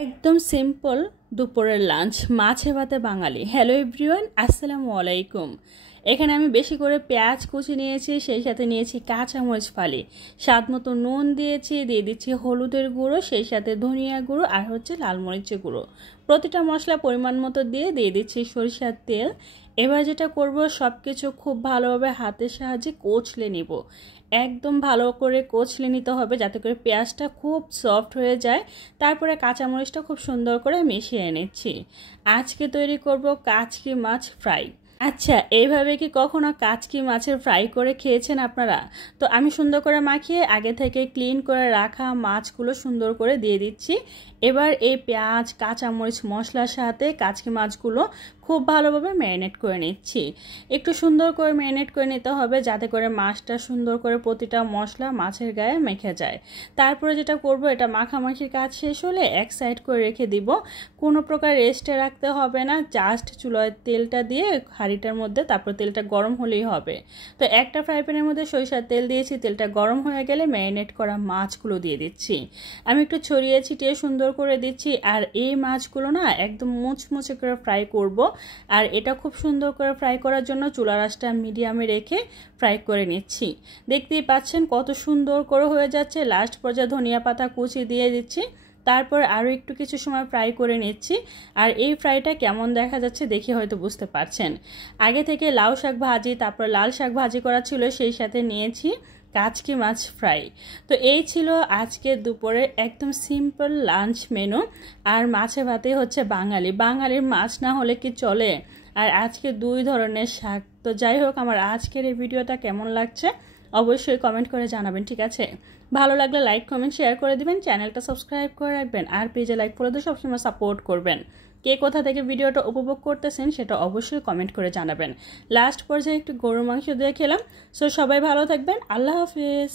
একদম সিম্পল দুপুরের লাঞ্চ মাছে ভাতে বাঙালি। হ্যালো এভরিওয়ান, আসসালামু আলাইকুম। এখানে আমি বেশি করে পেঁয়াজ কুচি নিয়েছি, সেই সাথে নিয়েছি কাঁচামরিচ ফালি, স্বাদ মতো নুন দিয়েছি, দিয়ে দিচ্ছি হলুদের গুঁড়ো, সেই সাথে ধনিয়া গুঁড়ো আর লাল মরিচের গুঁড়ো। প্রতিটা মশলা পরিমাণ মতো দিয়ে দিচ্ছি সরিষার তেল। এবার যেটা করব, সব কিছু খুব ভালোভাবে হাতের সাহায্যে কচলে নিব। একদম ভালো করে কচলে নিতে হবে যাতে করে পেঁয়াজটা খুব সফট হয়ে যায়। তারপরে কাঁচামরিচটা খুব সুন্দর করে মিশিয়ে নিচ্ছি। আজকে তৈরি করব কাচকি মাছ ফ্রাই। আচ্ছা, এইভাবে কি কখনো কাচকি মাছের ফ্রাই করে খেয়েছেন আপনারা? তো আমি সুন্দর করে মাখিয়ে আগে থেকে ক্লিন করে রাখা মাছগুলো সুন্দর করে দিয়ে দিচ্ছি। এবার এই পেঁয়াজ কাঁচামরিচ মশলার সাথে কাচকি মাছগুলো খুব ভালোভাবে ম্যারিনেট করে নিচ্ছি। একটু সুন্দর করে ম্যারিনেট করে নিতে হবে যাতে করে মাছটা সুন্দর করে প্রতিটা মশলা মাছের গায়ে মেখে যায়। তারপরে যেটা করব, এটা মাখামাখির কাজ শেষ হলে এক সাইড করে রেখে দিব। কোনো প্রকার রেস্টে রাখতে হবে না, জাস্ট চুলায় তেলটা দিয়ে হাঁড়িটার মধ্যে তারপর তেলটা গরম হলেই হবে। তো একটা ফ্রাই প্যানের মধ্যে সরিষার তেল দিয়েছি, তেলটা গরম হয়ে গেলে ম্যারিনেট করা মাছগুলো দিয়ে দিচ্ছি। আমি একটু ছড়িয়ে ছিটিয়ে সুন্দর করে দিচ্ছি। আর এই মাছগুলো না একদম মুচমুচে করে ফ্রাই করব। আর এটা খুব সুন্দর করে ফ্রাই করার জন্য চুলার আঁচটা মিডিয়ামে রেখে ফ্রাই করে নিচ্ছি। দেখতেই পাচ্ছেন কত সুন্দর করে হয়ে যাচ্ছে। লাস্ট পর্যায়ে ধনিয়া পাতা কুচি দিয়ে দিচ্ছি। তারপর আরও একটু কিছু সময় ফ্রাই করে নিচ্ছি। আর এই ফ্রাইটা কেমন দেখা যাচ্ছে দেখে হয়তো বুঝতে পারছেন। আগে থেকে লাউ শাক ভাজি, তারপর লাল শাক ভাজি করা ছিল, সেই সাথে নিয়েছি কাচকি মাছ ফ্রাই। তো এই ছিল আজকে দুপুরে একদম সিম্পল লাঞ্চ মেনু। আর মাছে ভাতে হচ্ছে বাঙালি, বাঙালির মাছ না হলে কি চলে। আর আজকে দুই ধরনের শাক। তো যাই হোক, আমার আজকের এই ভিডিওটা কেমন লাগছে অবশ্যই কমেন্ট করে জানাবেন, ঠিক আছে? ভালো লাগলে লাইক কমেন্ট শেয়ার করে দিবেন, চ্যানেলটা সাবস্ক্রাইব করে রাখবেন, আর পেজে লাইক ফলো দিয়ে সবসময় সাপোর্ট করবেন। কে কোথা থেকে ভিডিওটা উপভোগ করতেছেন সেটা অবশ্যই কমেন্ট করে জানাবেন। লাস্ট পর্যায়ে একটু গরুর মাংস দিয়ে খেলাম। সো সবাই ভালো থাকবেন, আল্লাহ হাফিজ।